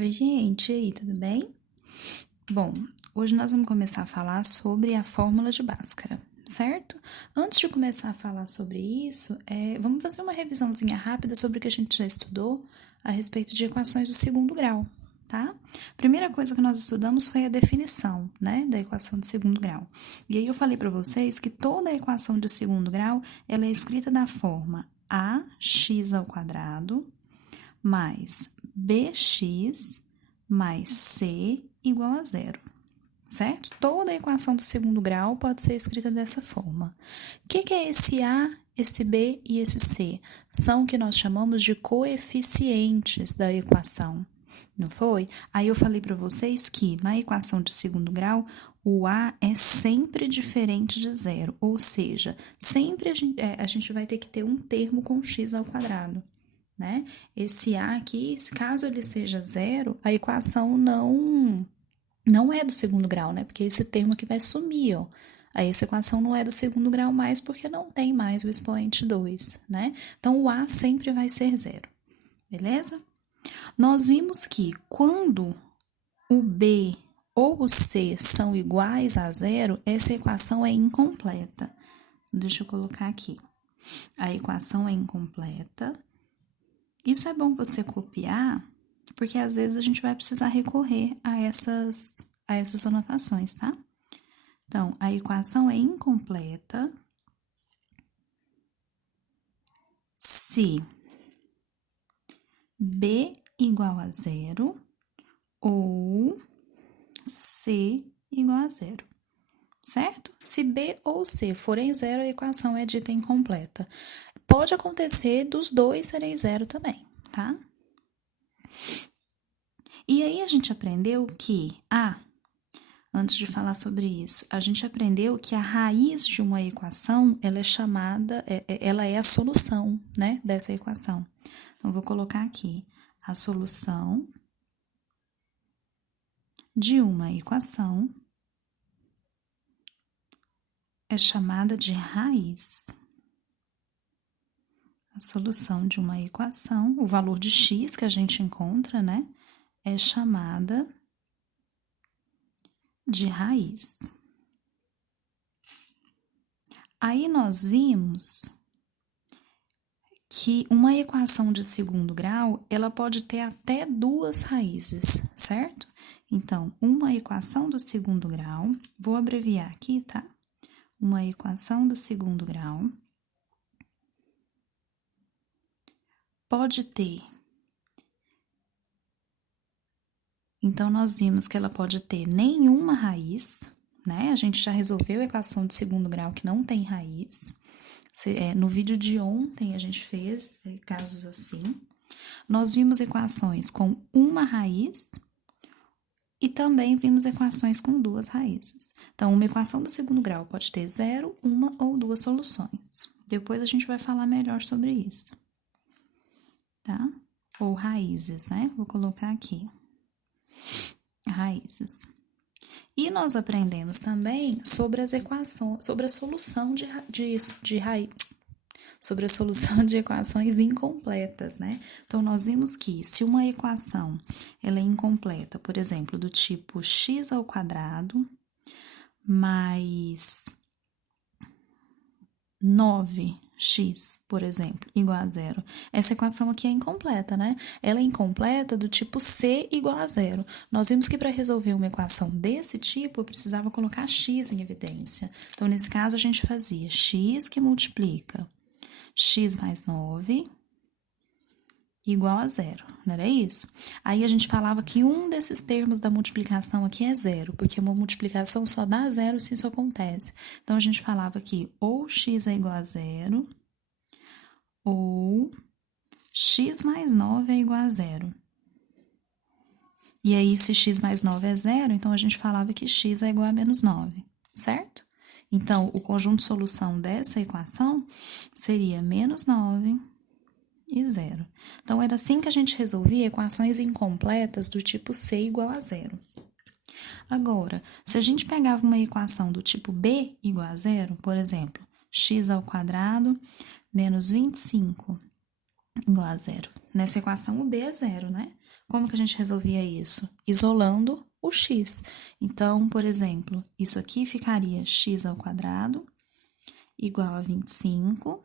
Oi, gente, e aí, tudo bem? Bom, hoje nós vamos começar a falar sobre a fórmula de Bhaskara, certo? Antes de começar a falar sobre isso, vamos fazer uma revisãozinha rápida sobre o que a gente já estudou a respeito de equações do segundo grau, tá? Primeira coisa que nós estudamos foi a definição, né, da equação de segundo grau. E aí eu falei para vocês que toda a equação de segundo grau, ela é escrita da forma ax² mais bx mais c igual a zero, certo? Toda a equação do segundo grau pode ser escrita dessa forma. O que é esse a, esse b e esse c? São o que nós chamamos de coeficientes da equação, não foi? Aí eu falei para vocês que na equação de segundo grau, o a é sempre diferente de zero, ou seja, sempre a gente vai ter que ter um termo com x². Né? Esse a aqui, caso ele seja zero, a equação não é do segundo grau, né? Porque esse termo aqui vai sumir, ó. Aí essa equação não é do segundo grau mais porque não tem mais o expoente 2, né? Então, o a sempre vai ser zero, beleza? Nós vimos que quando o b ou o c são iguais a zero, essa equação é incompleta. Deixa eu colocar aqui. A equação é incompleta. Isso é bom você copiar, porque às vezes a gente vai precisar recorrer a essas anotações, tá? Então, a equação é incompleta se b igual a zero ou c igual a zero, certo? Se b ou c forem zero, a equação é dita incompleta. Pode acontecer dos dois serem zero também, tá? E aí a gente aprendeu que antes de falar sobre isso, a gente aprendeu que a raiz de uma equação, ela é chamada, ela é a solução, né, dessa equação. Então, vou colocar aqui, a solução de uma equação é chamada de raiz. A solução de uma equação, o valor de x que a gente encontra, né, é chamada de raiz. Aí nós vimos que uma equação de segundo grau, ela pode ter até duas raízes, certo? Então, uma equação do segundo grau, vou abreviar aqui, tá? Uma equação do segundo grau pode ter. Então, nós vimos que ela pode ter nenhuma raiz, né? A gente já resolveu a equação de segundo grau que não tem raiz. No vídeo de ontem a gente fez casos assim. Nós vimos equações com uma raiz e também vimos equações com duas raízes. Então, uma equação do segundo grau pode ter zero, uma ou duas soluções. Depois a gente vai falar melhor sobre isso, tá? Ou raízes, né? Vou colocar aqui. Raízes. E nós aprendemos também sobre as equações, sobre a solução sobre a solução de equações incompletas, né? Então, nós vimos que se uma equação ela é incompleta, por exemplo, do tipo x² mais 9x, por exemplo, igual a zero. Essa equação aqui é incompleta, né? Ela é incompleta do tipo c igual a zero. Nós vimos que para resolver uma equação desse tipo, eu precisava colocar x em evidência. Então, nesse caso, a gente fazia x que multiplica x mais 9 igual a zero, não era isso? Aí a gente falava que um desses termos da multiplicação aqui é zero, porque uma multiplicação só dá zero se isso acontece. Então, a gente falava que ou x é igual a zero, ou x mais 9 é igual a zero. E aí, se x mais 9 é zero, então a gente falava que x é igual a menos 9, certo? Então, o conjunto de solução dessa equação seria menos 9 e zero. Então, era assim que a gente resolvia equações incompletas do tipo c igual a zero. Agora, se a gente pegava uma equação do tipo b igual a zero, por exemplo, x² menos 25 igual a zero. Nessa equação, o b é zero, né? Como que a gente resolvia isso? Isolando o x. Então, por exemplo, isso aqui ficaria x ao quadrado igual a 25.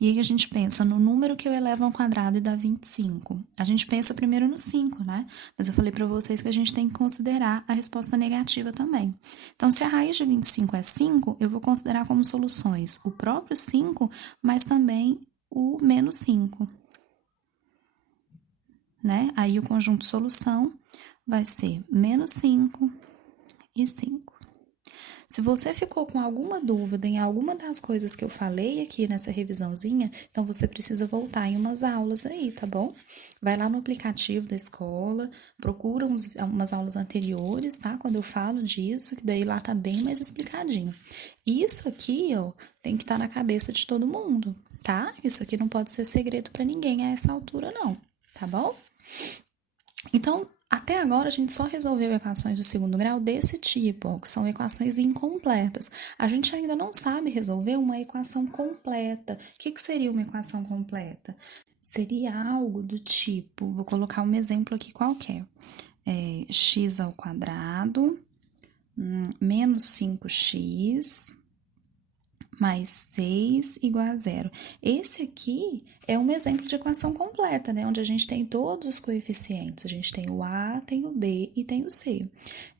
E aí a gente pensa no número que eu elevo ao quadrado e dá 25. A gente pensa primeiro no 5, né? Mas eu falei para vocês que a gente tem que considerar a resposta negativa também. Então, se a raiz de 25 é 5, eu vou considerar como soluções o próprio 5, mas também o menos 5. Né? Aí o conjunto solução vai ser menos 5 e 5. Se você ficou com alguma dúvida em alguma das coisas que eu falei aqui nessa revisãozinha, então você precisa voltar em umas aulas aí, tá bom? Vai lá no aplicativo da escola, procura umas aulas anteriores, tá? Quando eu falo disso, que daí lá tá bem mais explicadinho. Isso aqui, ó, tem que estar na cabeça de todo mundo, tá? Isso aqui não pode ser segredo para ninguém a essa altura, não, tá bom? Então, até agora a gente só resolveu equações de segundo grau desse tipo, ó, que são equações incompletas. A gente ainda não sabe resolver uma equação completa. O que seria uma equação completa? Seria algo do tipo, vou colocar um exemplo aqui qualquer. X ao quadrado menos 5x mais 6 igual a zero. Esse aqui é um exemplo de equação completa, né? Onde a gente tem todos os coeficientes. A gente tem o A, tem o B e tem o C.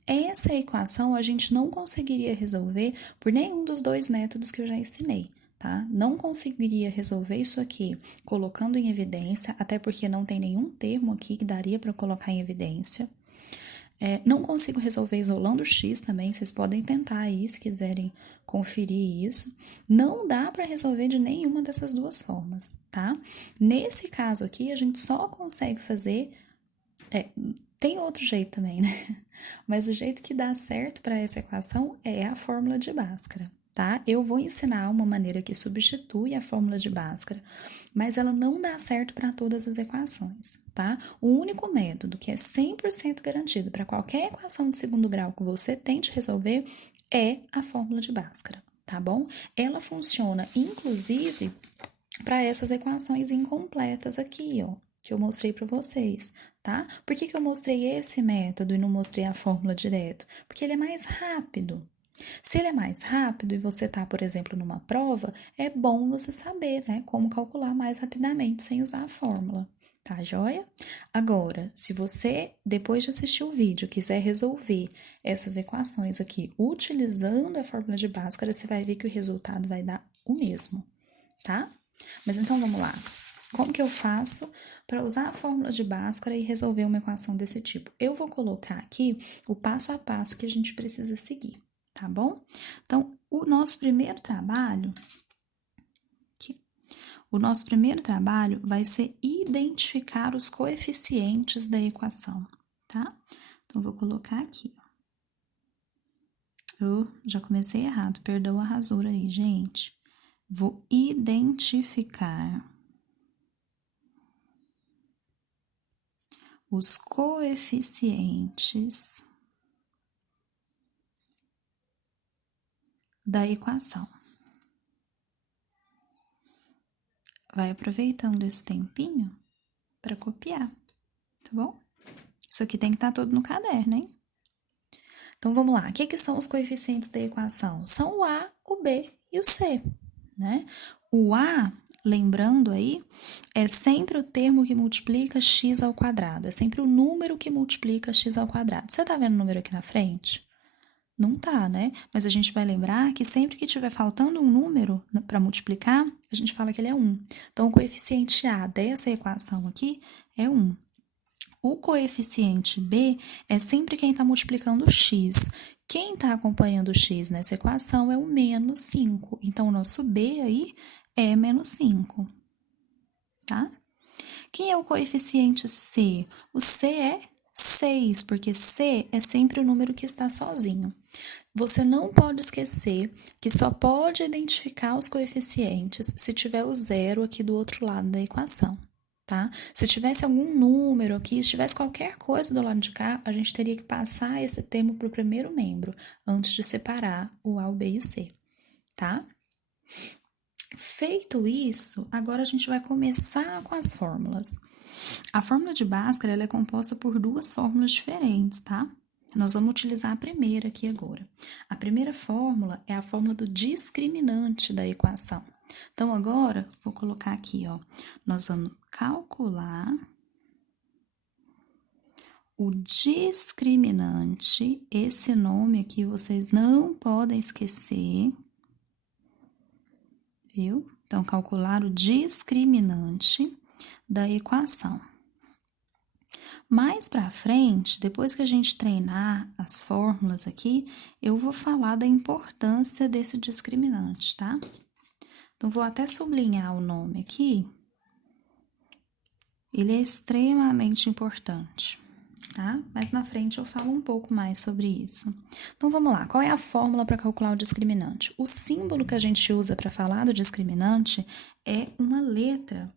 Essa equação a gente não conseguiria resolver por nenhum dos dois métodos que eu já ensinei, tá? Não conseguiria resolver isso aqui colocando em evidência, até porque não tem nenhum termo aqui que daria para colocar em evidência. Não consigo resolver isolando o x também, vocês podem tentar aí se quiserem conferir isso. Não dá para resolver de nenhuma dessas duas formas, tá? Nesse caso aqui, a gente só consegue fazer... tem outro jeito também, né? Mas o jeito que dá certo para essa equação é a fórmula de Bhaskara, tá? Eu vou ensinar uma maneira que substitui a fórmula de Bhaskara, mas ela não dá certo para todas as equações, tá? O único método que é 100% garantido para qualquer equação de segundo grau que você tente resolver é a fórmula de Bhaskara, tá bom? Ela funciona, inclusive, para essas equações incompletas aqui, ó, que eu mostrei para vocês, tá? Por que eu mostrei esse método e não mostrei a fórmula direto? Porque ele é mais rápido. Se ele é mais rápido e você tá, por exemplo, numa prova, é bom você saber, né, como calcular mais rapidamente sem usar a fórmula, tá joia? Agora, se você, depois de assistir o vídeo, quiser resolver essas equações aqui utilizando a fórmula de Bhaskara, você vai ver que o resultado vai dar o mesmo, tá? Mas então, vamos lá. Como que eu faço para usar a fórmula de Bhaskara e resolver uma equação desse tipo? Eu vou colocar aqui o passo a passo que a gente precisa seguir, tá bom? Então, o nosso primeiro trabalho vai ser identificar os coeficientes da equação, tá? Então, vou colocar aqui. Eu já comecei errado, perdão a rasura aí, gente. Vou identificar os coeficientes da equação. Vai aproveitando esse tempinho para copiar, tá bom? Isso aqui tem que estar tudo no caderno, hein? Então, vamos lá. O que são os coeficientes da equação? São o A, o B e o C, né? O A, lembrando aí, é sempre o termo que multiplica x ao quadrado. É sempre o número que multiplica x ao quadrado. Você tá vendo o número aqui na frente? Não tá, né? Mas a gente vai lembrar que sempre que tiver faltando um número para multiplicar, a gente fala que ele é 1. Então, o coeficiente A dessa equação aqui é 1. O coeficiente B é sempre quem está multiplicando o x. Quem está acompanhando o x nessa equação é o menos 5. Então, o nosso B aí é menos 5, tá? Quem é o coeficiente C? O C é 6, porque C é sempre o número que está sozinho. Você não pode esquecer que só pode identificar os coeficientes se tiver o zero aqui do outro lado da equação, tá? Se tivesse algum número aqui, se tivesse qualquer coisa do lado de cá, a gente teria que passar esse termo para o primeiro membro, antes de separar o A, o B e o C, tá? Feito isso, agora a gente vai começar com as fórmulas. A fórmula de Bhaskara, ela é composta por duas fórmulas diferentes, tá? Nós vamos utilizar a primeira aqui agora. A primeira fórmula é a fórmula do discriminante da equação. Então, agora, vou colocar aqui, ó. Nós vamos calcular o discriminante. Esse nome aqui vocês não podem esquecer, viu? Então, calcular o discriminante da equação. Mais para frente, depois que a gente treinar as fórmulas aqui, eu vou falar da importância desse discriminante, tá? Então, vou até sublinhar o nome aqui. Ele é extremamente importante, tá? Mas na frente eu falo um pouco mais sobre isso. Então, vamos lá. Qual é a fórmula para calcular o discriminante? O símbolo que a gente usa para falar do discriminante é uma letra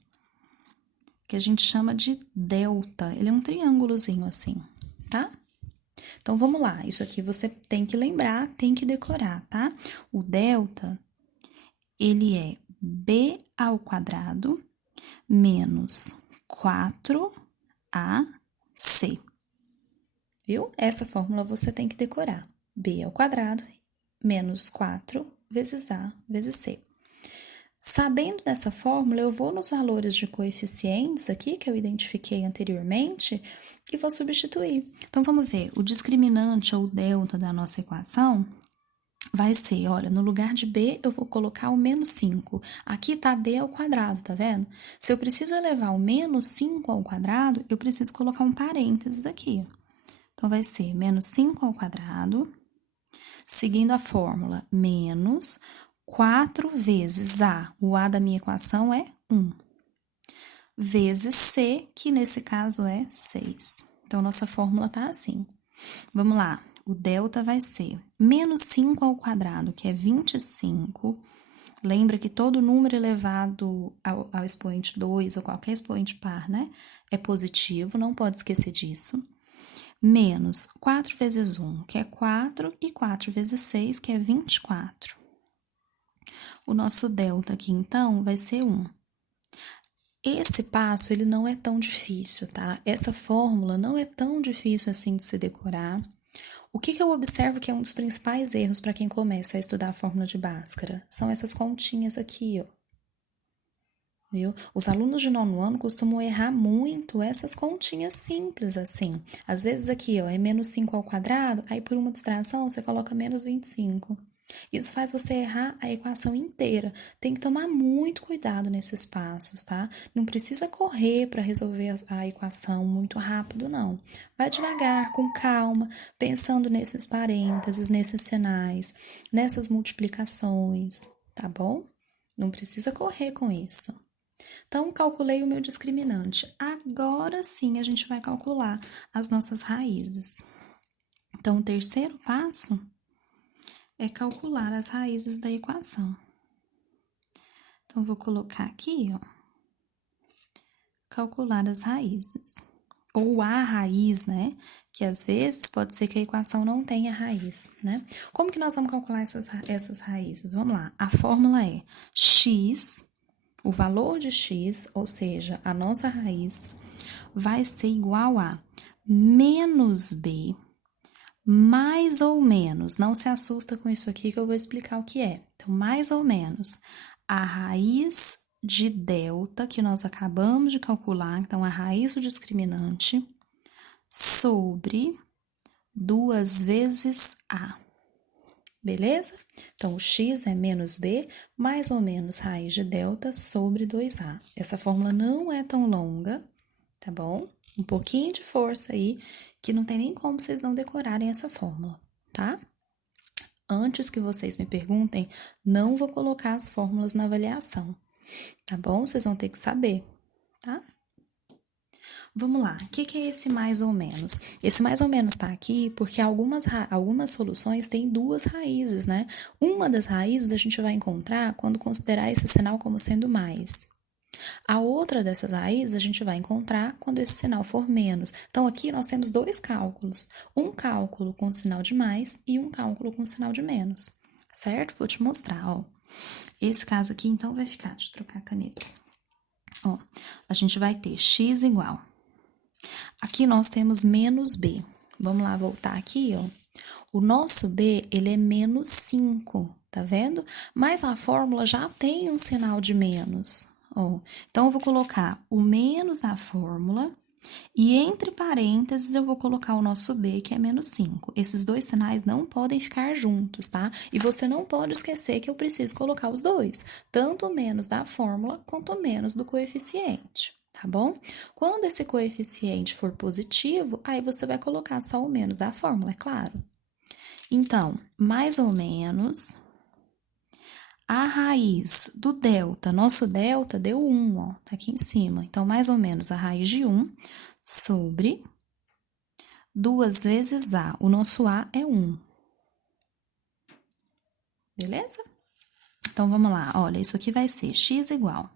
que a gente chama de delta. Ele é um triângulozinho assim, tá? Então, vamos lá. Isso aqui você tem que lembrar, tem que decorar, tá? O delta, ele é b ao quadrado menos 4ac. Viu? Essa fórmula você tem que decorar. B ao quadrado menos 4 vezes A vezes C. Sabendo dessa fórmula, eu vou nos valores de coeficientes aqui, que eu identifiquei anteriormente, e vou substituir. Então, vamos ver. O discriminante, ou delta da nossa equação, vai ser, olha, no lugar de B, eu vou colocar o menos 5. Aqui tá B ao quadrado, tá vendo? Se eu preciso elevar o menos 5 ao quadrado, eu preciso colocar um parênteses aqui. Então, vai ser menos 5 ao quadrado, seguindo a fórmula menos 4 vezes A, o A da minha equação é 1, vezes C, que nesse caso é 6. Então, nossa fórmula tá assim. Vamos lá, o delta vai ser menos 5 ao quadrado, que é 25. Lembra que todo número elevado ao expoente 2, ou qualquer expoente par, né, é positivo, não pode esquecer disso. Menos 4 vezes 1, que é 4, e 4 vezes 6, que é 24. O nosso delta aqui, então, vai ser 1. Esse passo, ele não é tão difícil, tá? Essa fórmula não é tão difícil assim de se decorar. O que eu observo que é um dos principais erros para quem começa a estudar a fórmula de Bhaskara? São essas continhas aqui, ó. Viu? Os alunos de 9º ano costumam errar muito essas continhas simples, assim. Às vezes aqui, ó, é menos 5 ao quadrado, aí por uma distração você coloca menos 25. Isso faz você errar a equação inteira. Tem que tomar muito cuidado nesses passos, tá? Não precisa correr para resolver a equação muito rápido, não. Vai devagar, com calma, pensando nesses parênteses, nesses sinais, nessas multiplicações, tá bom? Não precisa correr com isso. Então, calculei o meu discriminante. Agora sim, a gente vai calcular as nossas raízes. Então, o terceiro passo é calcular as raízes da equação. Então, vou colocar aqui, ó, calcular as raízes. Ou a raiz, né? Que às vezes pode ser que a equação não tenha raiz, né? Como que nós vamos calcular essas raízes? Vamos lá. A fórmula é x, o valor de x, ou seja, a nossa raiz, vai ser igual a menos b, mais ou menos, não se assusta com isso aqui que eu vou explicar o que é. Então, mais ou menos, a raiz de delta que nós acabamos de calcular, então a raiz do discriminante, sobre 2 vezes a. Beleza? Então, o x é menos b, mais ou menos raiz de delta sobre 2a. Essa fórmula não é tão longa, tá bom? Um pouquinho de força aí, que não tem nem como vocês não decorarem essa fórmula, tá? Antes que vocês me perguntem, não vou colocar as fórmulas na avaliação, tá bom? Vocês vão ter que saber, tá? Vamos lá, o que é esse mais ou menos? Esse mais ou menos tá aqui porque algumas soluções têm duas raízes, né? Uma das raízes a gente vai encontrar quando considerar esse sinal como sendo mais. A outra dessas raízes a gente vai encontrar quando esse sinal for menos. Então, aqui nós temos dois cálculos. Um cálculo com sinal de mais e um cálculo com sinal de menos. Certo? Vou te mostrar, ó. Esse caso aqui, então, vai ficar... Deixa eu trocar a caneta. Ó, a gente vai ter x igual. Aqui nós temos menos b. Vamos lá, voltar aqui, ó. O nosso b, ele é menos 5, tá vendo? Mas a fórmula já tem um sinal de menos, ó. Então, eu vou colocar o menos na fórmula e entre parênteses eu vou colocar o nosso b, que é menos 5. Esses dois sinais não podem ficar juntos, tá? E você não pode esquecer que eu preciso colocar os dois, tanto o menos da fórmula quanto o menos do coeficiente. Tá bom? Quando esse coeficiente for positivo, aí você vai colocar só o menos da fórmula, é claro. Então, mais ou menos, a raiz do delta, nosso delta deu 1, ó, tá aqui em cima. Então, mais ou menos a raiz de 1 sobre 2 vezes a. O nosso a é 1. Beleza? Então, vamos lá. Olha, isso aqui vai ser x igual.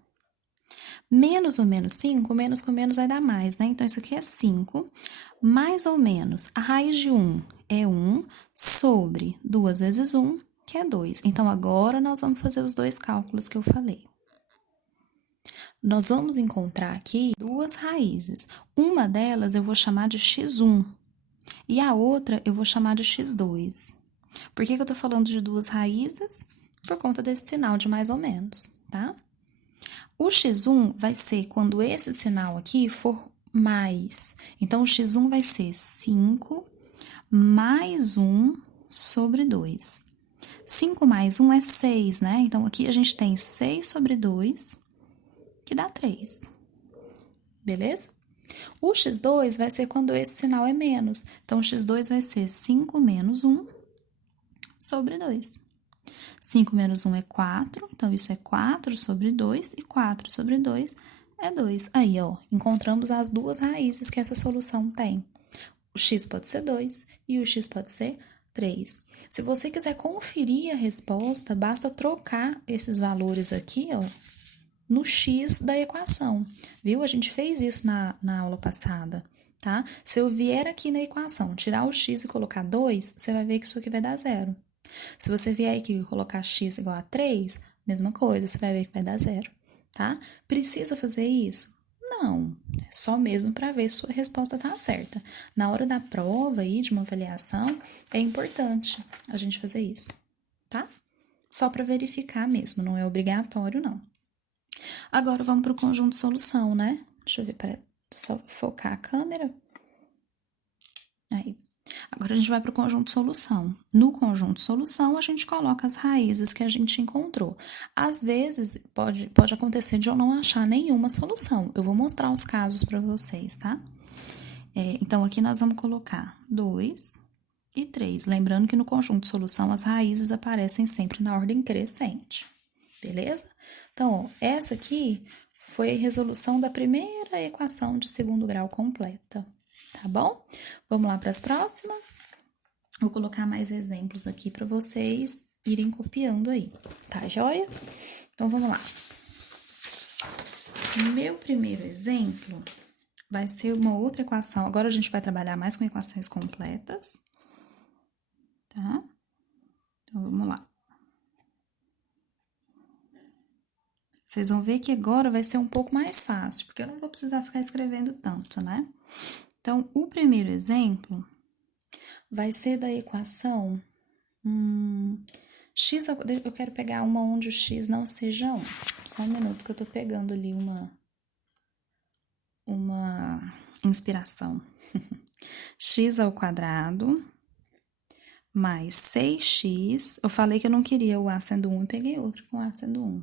Menos ou menos 5, menos com menos vai dar mais, né? Então, isso aqui é 5, mais ou menos, a raiz de 1 é 1, sobre 2 vezes 1, que é 2. Então, agora, nós vamos fazer os dois cálculos que eu falei. Nós vamos encontrar aqui duas raízes. Uma delas eu vou chamar de x1 e a outra eu vou chamar de x2. Por que eu tô falando de duas raízes? Por conta desse sinal de mais ou menos, tá? O x1 vai ser quando esse sinal aqui for mais. Então, o x1 vai ser 5 mais 1 sobre 2. 5 mais 1 é 6, né? Então, aqui a gente tem 6 sobre 2, que dá 3. Beleza? O x2 vai ser quando esse sinal é menos. Então, o x2 vai ser 5 menos 1 sobre 2. 5 menos 1 é 4, então isso é 4 sobre 2, e 4 sobre 2 é 2. Aí, ó, encontramos as duas raízes que essa solução tem. O x pode ser 2 e o x pode ser 3. Se você quiser conferir a resposta, basta trocar esses valores aqui, ó, no x da equação, viu? A gente fez isso na aula passada, tá? Se eu vier aqui na equação, tirar o x e colocar 2, você vai ver que isso aqui vai dar 0. Se você vier aqui e colocar x igual a 3, mesma coisa, você vai ver que vai dar 0, tá? Precisa fazer isso? Não, é só mesmo para ver se sua resposta tá certa. Na hora da prova aí, de uma avaliação, é importante a gente fazer isso, tá? Só para verificar mesmo, não é obrigatório, não. Agora, vamos para o conjunto de solução, né? Deixa eu ver, para só focar a câmera. Aí. Agora, a gente vai para o conjunto de solução. No conjunto de solução, a gente coloca as raízes que a gente encontrou. Às vezes, pode acontecer de eu não achar nenhuma solução. Eu vou mostrar os casos para vocês, tá? Então, aqui nós vamos colocar 2 e 3. Lembrando que no conjunto de solução, as raízes aparecem sempre na ordem crescente. Beleza? Então, ó, essa aqui foi a resolução da primeira equação de segundo grau completa. Tá bom? Vamos lá para as próximas. Vou colocar mais exemplos aqui para vocês irem copiando aí, tá joia? Então, vamos lá. Meu primeiro exemplo vai ser uma outra equação. Agora, a gente vai trabalhar mais com equações completas, tá? Então, vamos lá. Vocês vão ver que agora vai ser um pouco mais fácil, porque eu não vou precisar ficar escrevendo tanto, né? Então, o primeiro exemplo vai ser da equação x, eu quero pegar uma onde o x não seja 1. Só um minuto que eu tô pegando ali uma inspiração. X ao quadrado mais 6x. Eu falei que eu não queria o a sendo 1 e peguei outro com a sendo 1.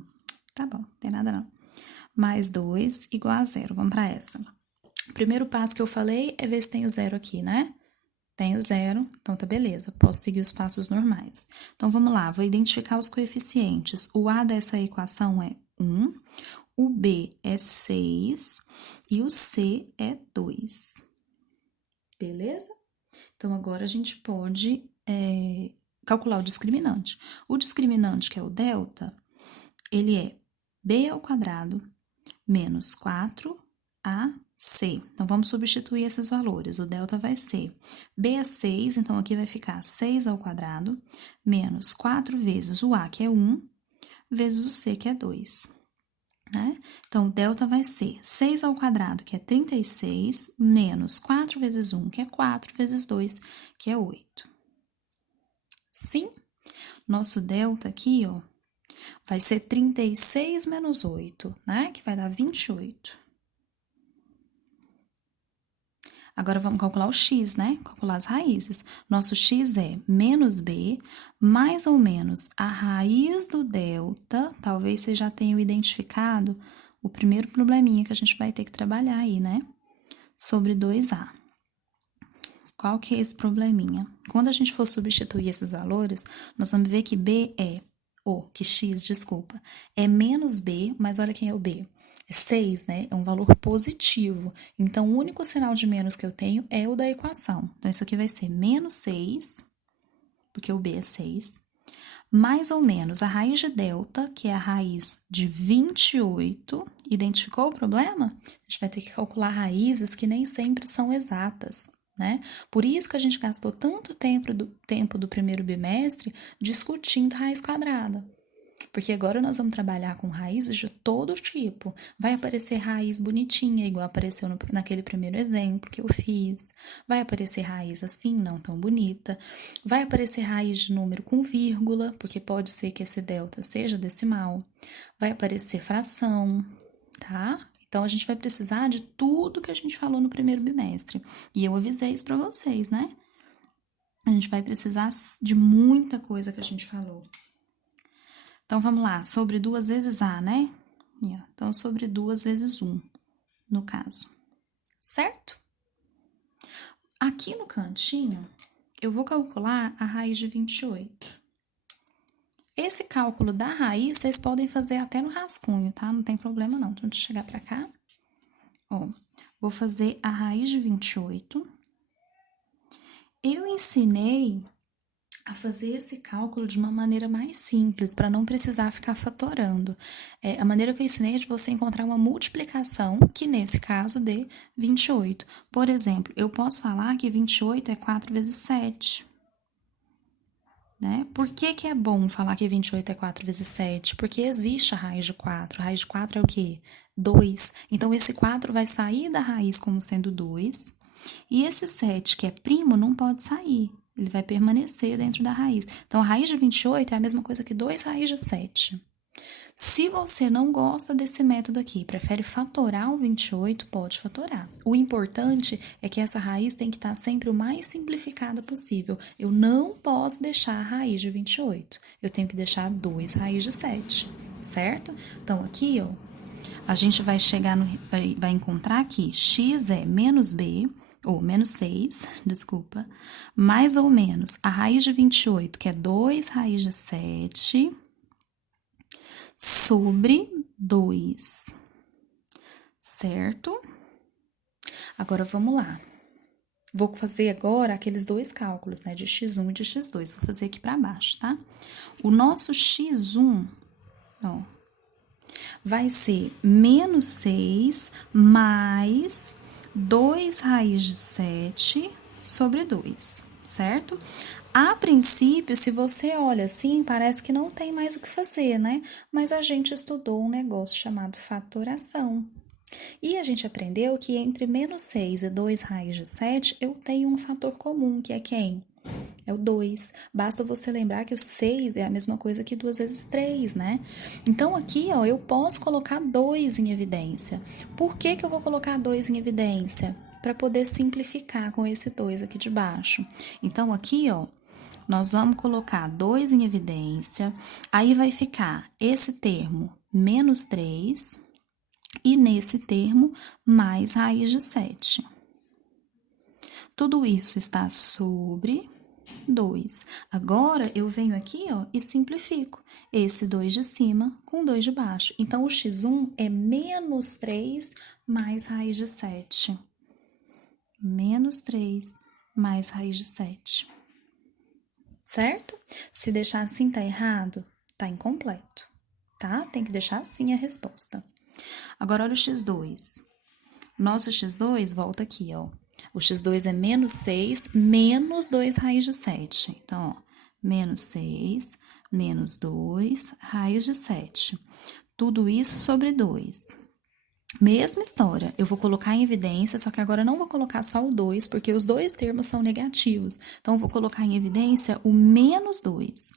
Tá bom, não tem nada não. Mais 2 igual a 0. Vamos para essa. O primeiro passo que eu falei é ver se tem o 0 aqui, né? Tem o 0, então tá beleza. Posso seguir os passos normais. Então, vamos lá. Vou identificar os coeficientes. O a dessa equação é 1, o b é 6 e o c é 2. Beleza? Então, agora a gente pode calcular o discriminante. O discriminante, que é o delta, ele é b ao quadrado menos 4ac. Então, vamos substituir esses valores. O delta vai ser b é 6, então aqui vai ficar 6 ao quadrado, menos 4 vezes o a, que é 1, vezes o c, que é 2. né? Então, o delta vai ser 6 ao quadrado, que é 36, menos 4 vezes 1, que é 4, vezes 2, que é 8. Sim? Nosso delta aqui, ó, vai ser 36 menos 8, né? Que vai dar 28. Agora, vamos calcular o x, né? Calcular as raízes. Nosso x é menos b, mais ou menos a raiz do delta. Talvez você já tenha identificado o primeiro probleminha que a gente vai ter que trabalhar aí, né? Sobre 2a. Qual que é esse probleminha? Quando a gente for substituir esses valores, nós vamos ver que que x, desculpa, é menos b, mas olha quem é o b. É 6, né? É um valor positivo. Então, o único sinal de menos que eu tenho é o da equação. Então, isso aqui vai ser menos 6, porque o b é 6, mais ou menos a raiz de delta, que é a raiz de 28. Identificou o problema? A gente vai ter que calcular raízes que nem sempre são exatas, né? Por isso que a gente gastou tanto tempo do primeiro bimestre discutindo raiz quadrada. Porque agora nós vamos trabalhar com raízes de todo tipo. Vai aparecer raiz bonitinha, igual apareceu naquele primeiro exemplo que eu fiz. Vai aparecer raiz assim, não tão bonita. Vai aparecer raiz de número com vírgula, porque pode ser que esse delta seja decimal. Vai aparecer fração, tá? Então, a gente vai precisar de tudo que a gente falou no primeiro bimestre. E eu avisei isso pra vocês, né? A gente vai precisar de muita coisa que a gente falou. Então, vamos lá, sobre 2 vezes A, né? Então, sobre 2 vezes 1, no caso. Certo? Aqui no cantinho, eu vou calcular a raiz de 28. Esse cálculo da raiz, vocês podem fazer até no rascunho, tá? Não tem problema não. Então, deixa eu chegar pra cá. Ó, vou fazer a raiz de 28. Eu ensinei a fazer esse cálculo de uma maneira mais simples, para não precisar ficar fatorando. A maneira que eu ensinei é de você encontrar uma multiplicação, que nesse caso dê 28. Por exemplo, eu posso falar que 28 é 4 vezes 7. Né? Por que é bom falar que 28 é 4 vezes 7? Porque existe a raiz de 4. A raiz de 4 é o quê? 2. Então, esse 4 vai sair da raiz como sendo 2. E esse 7, que é primo, não pode sair. Ele vai permanecer dentro da raiz. Então, a raiz de 28 é a mesma coisa que 2 raiz de 7. Se você não gosta desse método aqui, prefere fatorar o 28, pode fatorar. O importante é que essa raiz tem que estar sempre o mais simplificada possível. Eu não posso deixar a raiz de 28. Eu tenho que deixar 2 raiz de 7, certo? Então, aqui, ó, a gente vai chegar vai encontrar que x é menos b, ou menos 6, desculpa, mais ou menos a raiz de 28, que é 2 raiz de 7, sobre 2, certo? Agora, vamos lá. Vou fazer agora aqueles dois cálculos, né, de x1 e de x2. Vou fazer aqui para baixo, tá? O nosso x1, ó, vai ser menos 6 mais 2 raiz de 7 sobre 2, certo? A princípio, se você olha assim, parece que não tem mais o que fazer, né? Mas a gente estudou um negócio chamado fatoração. E a gente aprendeu que entre menos 6 e 2 raiz de 7, eu tenho um fator comum, que é quem? É o 2. Basta você lembrar que o 6 é a mesma coisa que 2 vezes 3, né? Então, aqui, ó, eu posso colocar 2 em evidência. Por que eu vou colocar 2 em evidência? Para poder simplificar com esse 2 aqui de baixo. Então, aqui, ó, nós vamos colocar 2 em evidência. Aí vai ficar esse termo menos 3 e nesse termo mais raiz de 7. Tudo isso está sobre 2. Agora, eu venho aqui, ó, e simplifico esse 2 de cima com 2 de baixo. Então, o x1 é menos 3 mais raiz de 7. Menos 3 mais raiz de 7. Certo? Se deixar assim, tá errado? Tá incompleto, tá? Tem que deixar assim a resposta. Agora, olha o x2. Nosso x2 volta aqui, ó. O x2 é menos 6, menos 2 raiz de 7. Então, ó, menos 6, menos 2, raiz de 7. Tudo isso sobre 2. Mesma história, eu vou colocar em evidência, só que agora não vou colocar só o 2, porque os dois termos são negativos. Então, eu vou colocar em evidência o menos 2.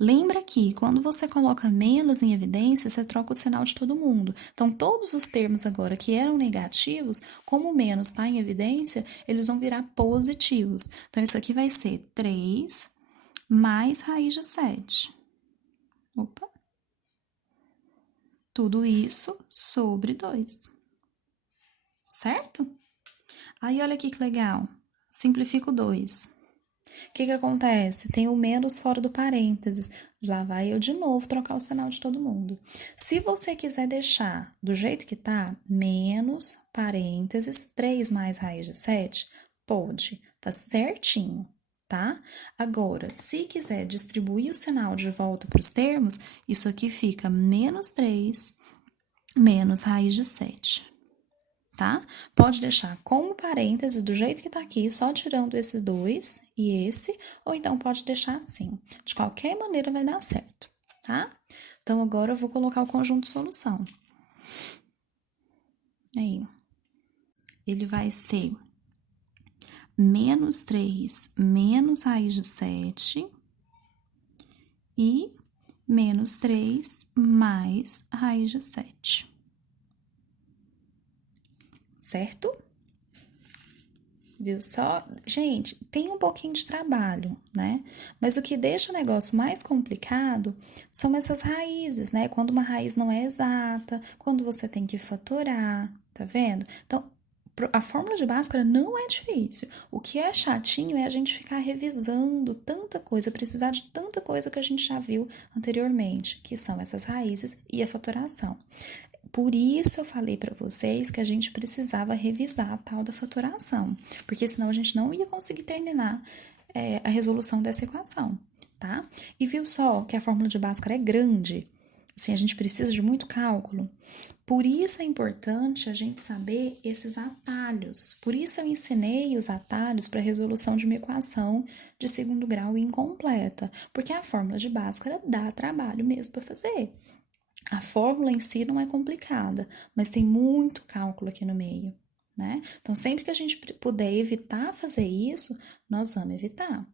Lembra que quando você coloca menos em evidência, você troca o sinal de todo mundo. Então, todos os termos agora que eram negativos, como o menos está em evidência, eles vão virar positivos. Então, isso aqui vai ser 3 mais raiz de 7. Opa! Tudo isso sobre 2. Certo? Aí, olha aqui que legal. Simplifica o 2. O que acontece? Tem o menos fora do parênteses. Lá vai eu de novo trocar o sinal de todo mundo. Se você quiser deixar do jeito que tá, menos, parênteses, 3 mais raiz de 7, pode. Tá certinho, tá? Agora, se quiser distribuir o sinal de volta para os termos, isso aqui fica menos 3 menos raiz de 7. Tá? Pode deixar como parênteses do jeito que tá aqui, só tirando esse 2 e esse, ou então pode deixar assim. De qualquer maneira vai dar certo, tá? Então, agora eu vou colocar o conjunto de solução. Aí, ele vai ser menos 3 menos raiz de 7 e menos 3 mais raiz de 7. Certo? Viu só? Gente, tem um pouquinho de trabalho, né? Mas o que deixa o negócio mais complicado são essas raízes, né? Quando uma raiz não é exata, quando você tem que fatorar, tá vendo? Então, a fórmula de Bhaskara não é difícil. O que é chatinho é a gente ficar revisando tanta coisa, precisar de tanta coisa que a gente já viu anteriormente, que são essas raízes e a fatoração. Por isso eu falei para vocês que a gente precisava revisar a tal da fatoração, porque senão a gente não ia conseguir terminar a resolução dessa equação, tá? E viu só que a fórmula de Bhaskara é grande, assim, a gente precisa de muito cálculo. Por isso é importante a gente saber esses atalhos. Por isso eu ensinei os atalhos para a resolução de uma equação de segundo grau incompleta, porque a fórmula de Bhaskara dá trabalho mesmo para fazer. A fórmula em si não é complicada, mas tem muito cálculo aqui no meio, né? Então, sempre que a gente puder evitar fazer isso, nós vamos evitar.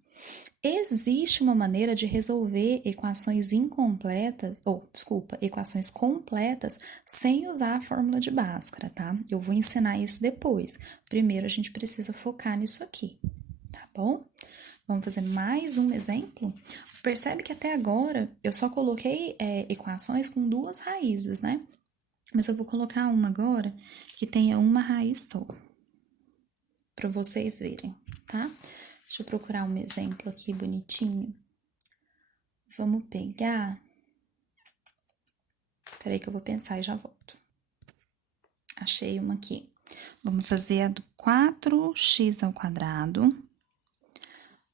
Existe uma maneira de resolver equações incompletas, equações completas sem usar a fórmula de Bhaskara, tá? Eu vou ensinar isso depois. Primeiro, a gente precisa focar nisso aqui, tá bom? Vamos fazer mais um exemplo? Percebe que até agora eu só coloquei equações com 2 raízes, né? Mas eu vou colocar uma agora que tenha uma raiz só, para vocês verem, tá? Deixa eu procurar um exemplo aqui bonitinho. Vamos pegar... Peraí que eu vou pensar e já volto. Achei uma aqui. Vamos fazer a do 4x ao quadrado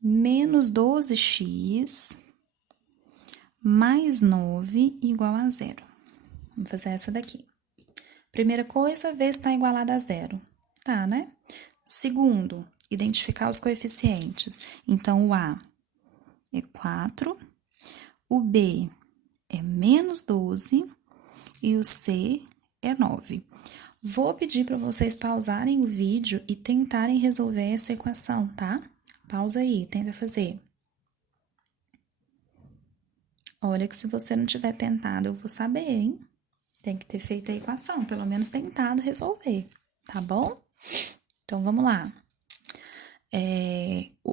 menos 12x mais 9 igual a 0. Vamos fazer essa daqui. Primeira coisa, ver se está igualada a 0. Tá, né? Segundo, identificar os coeficientes. Então, o A é 4, o B é menos 12 e o C é 9. Vou pedir para vocês pausarem o vídeo e tentarem resolver essa equação, tá? Pausa aí, tenta fazer. Olha que se você não tiver tentado, eu vou saber, hein? Tem que ter feito a equação, pelo menos tentado resolver, tá bom? Então, vamos lá.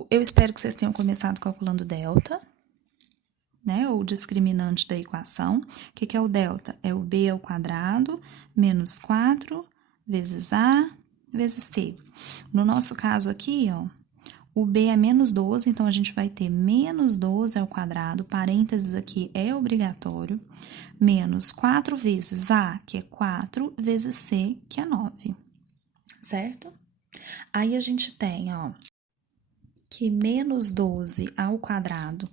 Eu espero que vocês tenham começado calculando delta, né? O discriminante da equação. O que é o delta? É o b ao quadrado menos 4 vezes a vezes c. No nosso caso aqui, ó, o b é menos 12, então a gente vai ter menos 12 ao quadrado, parênteses aqui é obrigatório, menos 4 vezes a, que é 4, vezes c, que é 9, certo? Aí a gente tem, ó, que menos 12 ao quadrado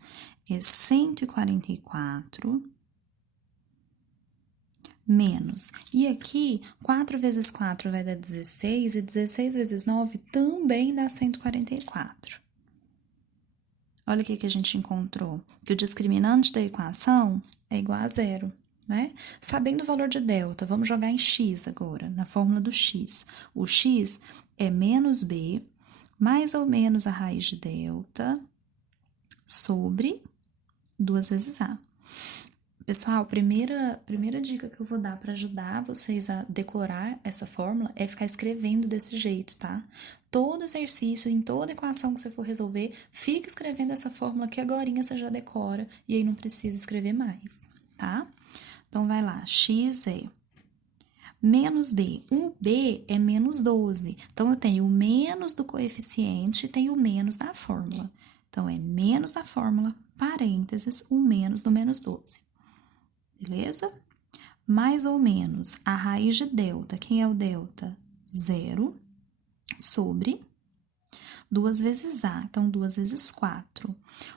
é 144, menos. E aqui, 4 vezes 4 vai dar 16, e 16 vezes 9 também dá 144. Olha o que a gente encontrou, que o discriminante da equação é igual a 0. né? Sabendo o valor de delta, vamos jogar em x agora, na fórmula do x. O x é menos b, mais ou menos a raiz de delta, sobre 2 vezes a. Pessoal, primeira dica que eu vou dar para ajudar vocês a decorar essa fórmula é ficar escrevendo desse jeito, tá? Todo exercício, em toda equação que você for resolver, fica escrevendo essa fórmula que agorinha você já decora e aí não precisa escrever mais, tá? Então, vai lá, x é menos b. O b é menos 12. Então, eu tenho o menos do coeficiente e tenho o menos da fórmula. Então, é menos da fórmula, parênteses, o menos do menos 12. Beleza? Mais ou menos a raiz de delta. Quem é o delta? 0 sobre 2 vezes a. Então, 2 vezes 4.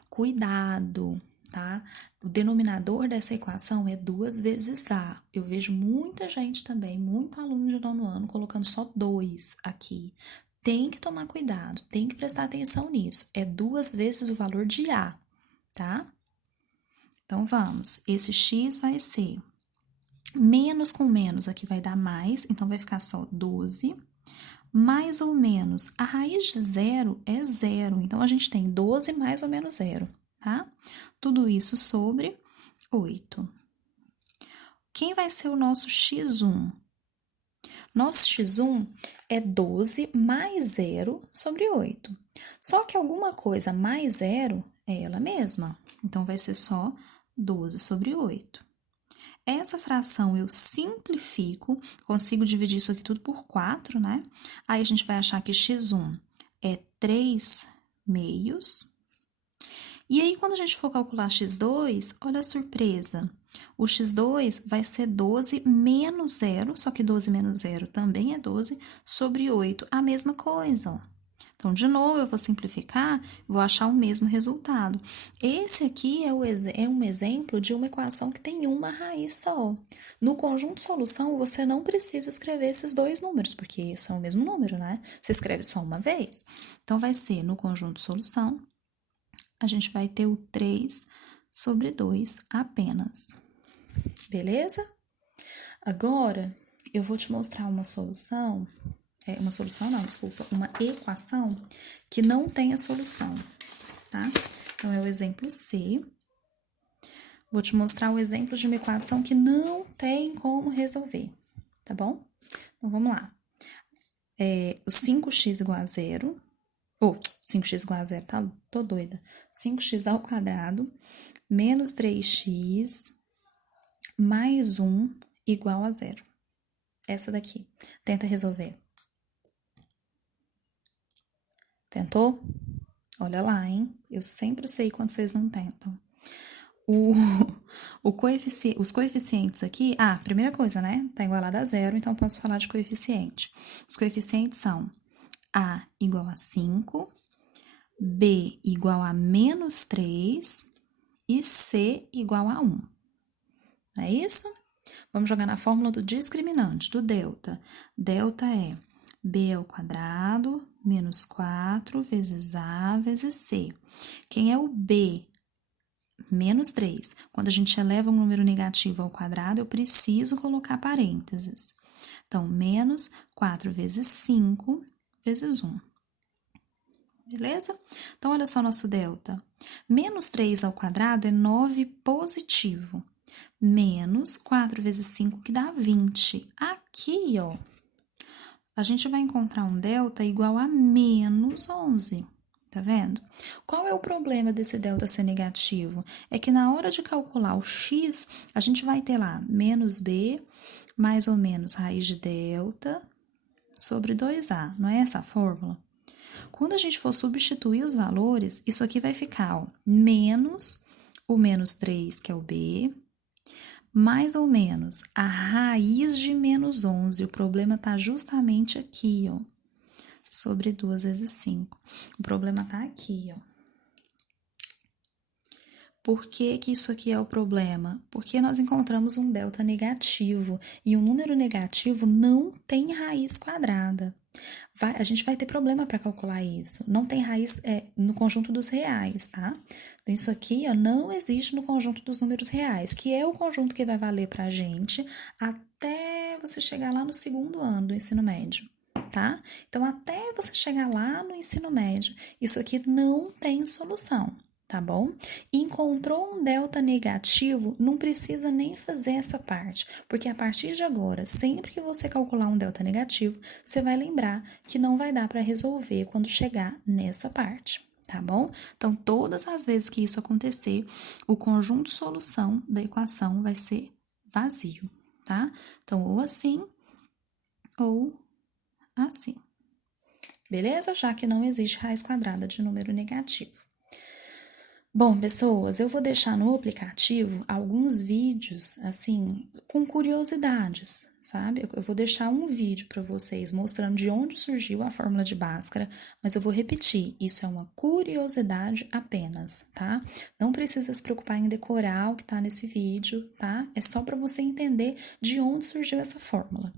Cuidado, tá? O denominador dessa equação é 2 vezes a. Eu vejo muita gente também, muito aluno de nono ano, colocando só 2 aqui. Tem que tomar cuidado, tem que prestar atenção nisso. É 2 vezes o valor de a, tá? Então, vamos. Esse x vai ser menos com menos, aqui vai dar mais, então vai ficar só 12. Mais ou menos, a raiz de zero é zero, então a gente tem 12 mais ou menos zero, tá? Tudo isso sobre 8. Quem vai ser o nosso x1? Nosso x1 é 12 mais zero sobre 8. Só que alguma coisa mais zero é ela mesma, então vai ser só 12 sobre 8. Essa fração eu simplifico, consigo dividir isso aqui tudo por 4, né? Aí a gente vai achar que x1 é 3 meios. E aí, quando a gente for calcular x2, olha a surpresa. O x2 vai ser 12 menos 0, só que 12 menos 0 também é 12, sobre 8, a mesma coisa, ó. Então, de novo, eu vou simplificar, vou achar o mesmo resultado. Esse aqui é um exemplo de uma equação que tem uma raiz só. No conjunto de solução, você não precisa escrever esses dois números, porque são o mesmo número, né? Você escreve só uma vez. Então, vai ser no conjunto de solução, a gente vai ter o 3 sobre 2 apenas. Beleza? Agora, eu vou te mostrar uma solução... uma equação que não tem a solução, tá? Então, é o exemplo C. Vou te mostrar o exemplo de uma equação que não tem como resolver, tá bom? Então, vamos lá. O 5x igual a 0, 5x igual a 0, tá? Tô doida. 5x ao quadrado, menos 3x, mais 1 igual a 0. Essa daqui. Tenta resolver. Tentou? Olha lá, hein? Eu sempre sei quando vocês não tentam. Os coeficientes aqui... primeira coisa, né? Tá igualado a 0, então posso falar de coeficiente. Os coeficientes são A igual a 5, B igual a menos 3 e C igual a 1. Não é isso? Vamos jogar na fórmula do discriminante, do delta. Delta é b ao quadrado menos 4 vezes a vezes c. Quem é o b? Menos 3. Quando a gente eleva um número negativo ao quadrado, eu preciso colocar parênteses. Então, menos 4 vezes 5 vezes 1. Beleza? Então, olha só nosso delta. Menos 3 ao quadrado é 9 positivo. Menos 4 vezes 5, que dá 20. Aqui, ó, a gente vai encontrar um delta igual a menos 11. Tá vendo? Qual é o problema desse delta ser negativo? É que na hora de calcular o x, a gente vai ter lá menos b, mais ou menos raiz de delta, sobre 2a. Não é essa a fórmula? Quando a gente for substituir os valores, isso aqui vai ficar, ó, menos o menos 3, que é o b, mais ou menos a raiz de menos 11. O problema tá justamente aqui, ó, sobre 2 vezes 5. O problema tá aqui, ó. Por que que isso aqui é o problema? Porque nós encontramos um delta negativo e um número negativo não tem raiz quadrada. A gente vai ter problema para calcular isso. Não tem raiz no conjunto dos reais, tá? Então, isso aqui ó, não existe no conjunto dos números reais, que é o conjunto que vai valer para a gente até você chegar lá no segundo ano do ensino médio, tá? Então, até você chegar lá no ensino médio, isso aqui não tem solução. Tá bom? Encontrou um delta negativo, não precisa nem fazer essa parte, porque a partir de agora, sempre que você calcular um delta negativo, você vai lembrar que não vai dar para resolver quando chegar nessa parte, tá bom? Então, todas as vezes que isso acontecer, o conjunto solução da equação vai ser vazio, tá? Então, ou assim, ou assim. Beleza? Já que não existe raiz quadrada de número negativo. Bom, pessoas, eu vou deixar no aplicativo alguns vídeos, assim, com curiosidades, sabe? Eu vou deixar um vídeo para vocês mostrando de onde surgiu a fórmula de Bhaskara, mas eu vou repetir, isso é uma curiosidade apenas, tá? Não precisa se preocupar em decorar o que tá nesse vídeo, tá? É só para você entender de onde surgiu essa fórmula.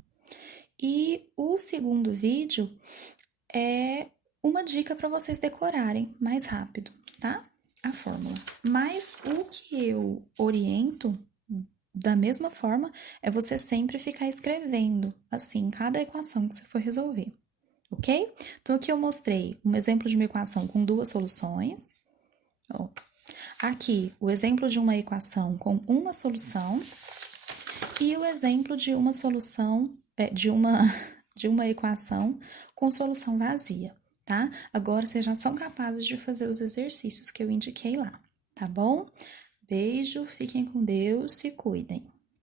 E o segundo vídeo é uma dica para vocês decorarem mais rápido, tá? A fórmula. Mas o que eu oriento, da mesma forma, é você sempre ficar escrevendo, assim, cada equação que você for resolver, ok? Então, aqui eu mostrei um exemplo de uma equação com duas soluções. Ó. Aqui, o exemplo de uma equação com uma solução e o exemplo de uma solução, de uma equação com solução vazia, tá? Agora vocês já são capazes de fazer os exercícios que eu indiquei lá, tá bom? Beijo, fiquem com Deus, se cuidem.